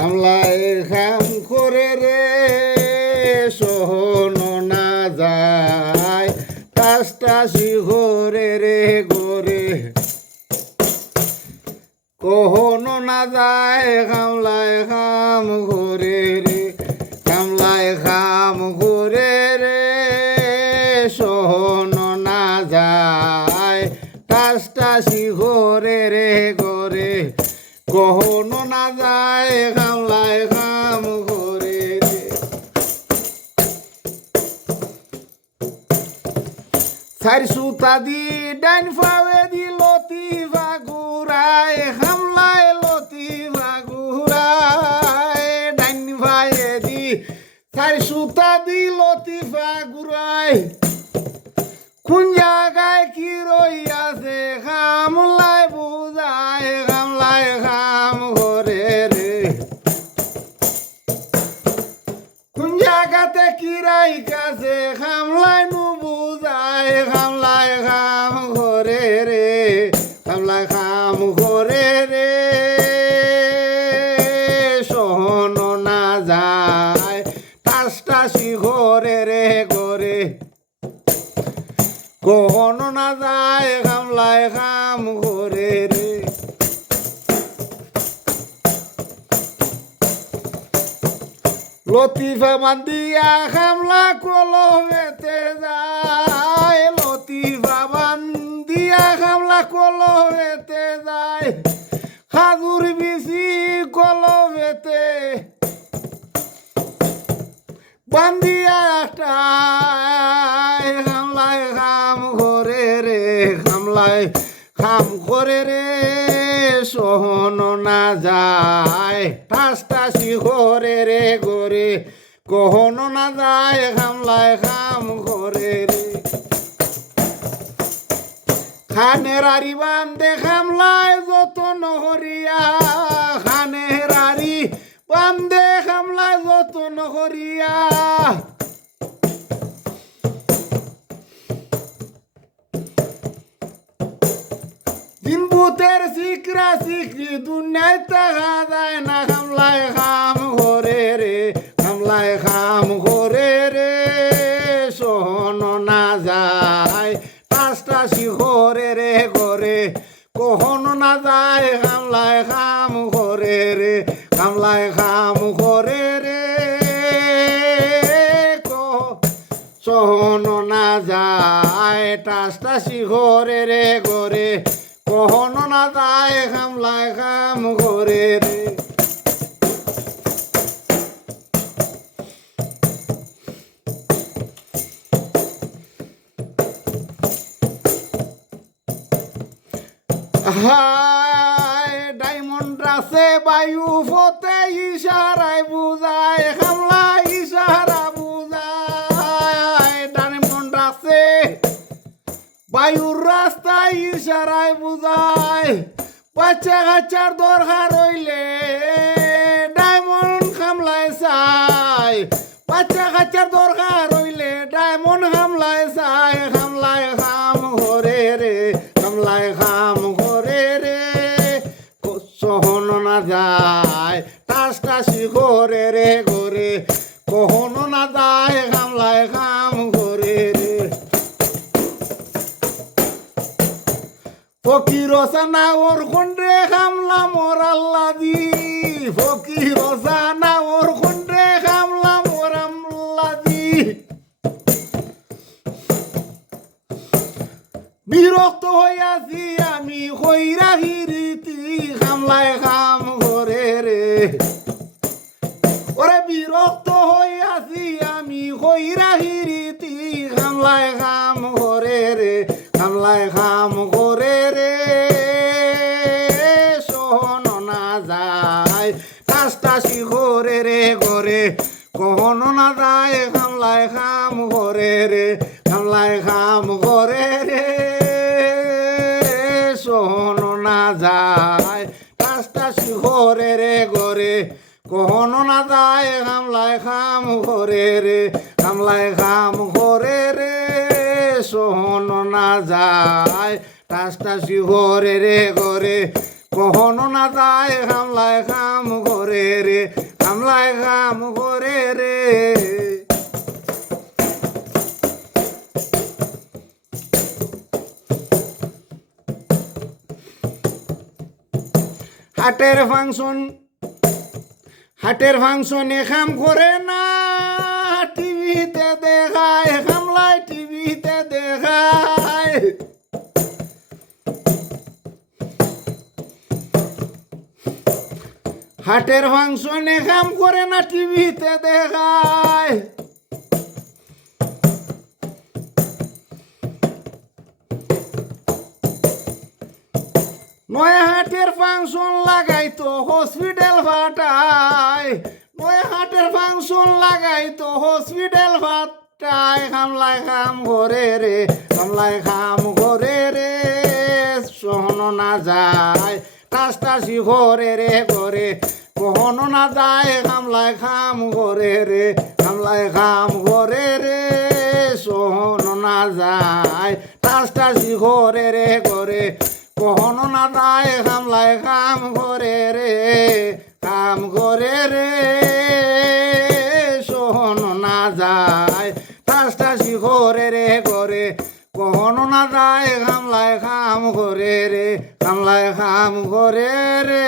হামলায় খাম করে রে সহনো না যায় টাসটাসি ঘরে রে গোরে কহনো না যায় কামলায় খাম ঘরে রে কামলায় খাম ঘরে রে সহনো না যায় টাসটাসি ঘরে রে গোরে কহনো না যায় কামলায় খাম ঘরে রে চার সুতা দি ডাইন ফাওয়ে দি লতি বাগুরায় হামলায় লতি বাগুরায় ডাইন ফায়ে দি চার সুতা দি লতি বাগুরায় কোন জায়গায় কি রইয়াছে হামলায় বুঝায় হামলায় খাম ঘরে রে কোন জায়গাতে কি রাইকাছে হামলায় নু বুঝায় হামলায় খাম ঘরে রে হামলায় খাম ঘরে রে সহনো না যায় টাসটাসি ঘরে রে ঘরে কহনো না যায় হামলায় খাম ঘরে রে লতিফা বান্দিয়া খামলা কলমেতে যায় লতিফা বান্দিয়া খামলা কলমেতে যায় খাজুর বিচি কলমেতে বান্দিয়া একটাই হামলায় খাম ঘরে রে হামলায় খাম করে রে সহনো না যায় টাসটাসি ঘরে রে গোরে কহনো না যায় হামলায় খাম ঘরে রে খানের আরি বান্ধে খামলায় যতন হরিয়া খানের আরি বান্ধে খামলায় যতন হরিয়া দিন ভূতের শিকরা শিকরি দুনিয়ায় দেখা যায় না হামলায় খাম ঘরে রে হামলায় খাম ঘরে রে সহনো না যায় টাসটাসি ঘরে রে ঘরে কহনো না যায় হামলায় খাম ঘরে রে হামলায় খাম ঘরে রে সহনো না যায় টাসটাসি ঘরে রে ঘরে কহনো না যায় হামলায় খাম ঘরে রে হায় ডায়মন্ড রাসে বায়ু ফতে ইশারায় বুঝায় হামলা ইশারা বুঝায় ডায়মন্ড রাসে বায়ুর রাস্তায় ইশারায় বুঝায় বাচ্চা কাচ্চার দরকার হইলে ডায়মন্ড হামলায় চায় বাচ্চা কাচ্চার দরকার হইলে ডায়মন্ড হামলায় চায় হামলায় খাম ঘরে রে হামলায় খাম ঘরে রে সহনো না যায় টাসটাসি ঘরে রে ঘরে কহনো না যায় হামলায় খাম ঘরে রে ফকির সানা ওর খন্ডে খামলা মোর আল্লাহ দি ফকির সানা ওর খন্ডে খামলা মোর আল্লাহ দি বিরক্ত হইয়াছি আমি কইরা হিরিতি খামলায় খাম ঘরে রে ওরে বিরক্ত হইয়াছি আমি কইরা হিরিতি খামলায় খাম ঘরে রে হামলায় খাম ঘরে রে সহনো না যায় টাসটাসি ঘরে রে ঘরে কহনো না যায় হামলায় খাম ঘরে রে হামলায় খাম ঘরে রে সহনো না যায় টাসটাসি ঘরে রে ঘরে কহনো না যায় হামলায় খাম ঘরে রে হামলায় খাম ঘরে রে সহনো না যায় টাসটাসি ঘরে রে ঘরে কখনো না যায় কামলায় কাম করে রে কামলায় কাম করে রে হাটের ফাংশনে কাম করে না টিভিতে দেখায় কামলায় টিভিতে দেখায় হাটের ফাংশনে কাম করে না টিভিতে দেখায় নয় হাটের ফাংশন লাগাইতো হসপিটাল ফাটায় নয় হাটের ফাংশন লাগাইতো হসপিটাল ফাটায় কামলায় কাম করে রে কামলায় কাম করে রে সহনো না যায় টাসটাসি করে রে করে কখনো না যায় কামলায় কাম করে রে কামলায় কাম করে রে সহনো না যায় টাসটাসি করে রে করে কখনো না যায় কামলায় কাম করে রে সহনো না যায় টাসটাসি করে রে করে কখনো না যায় কামলায় কাম করে রে কামলায় কাম করে রে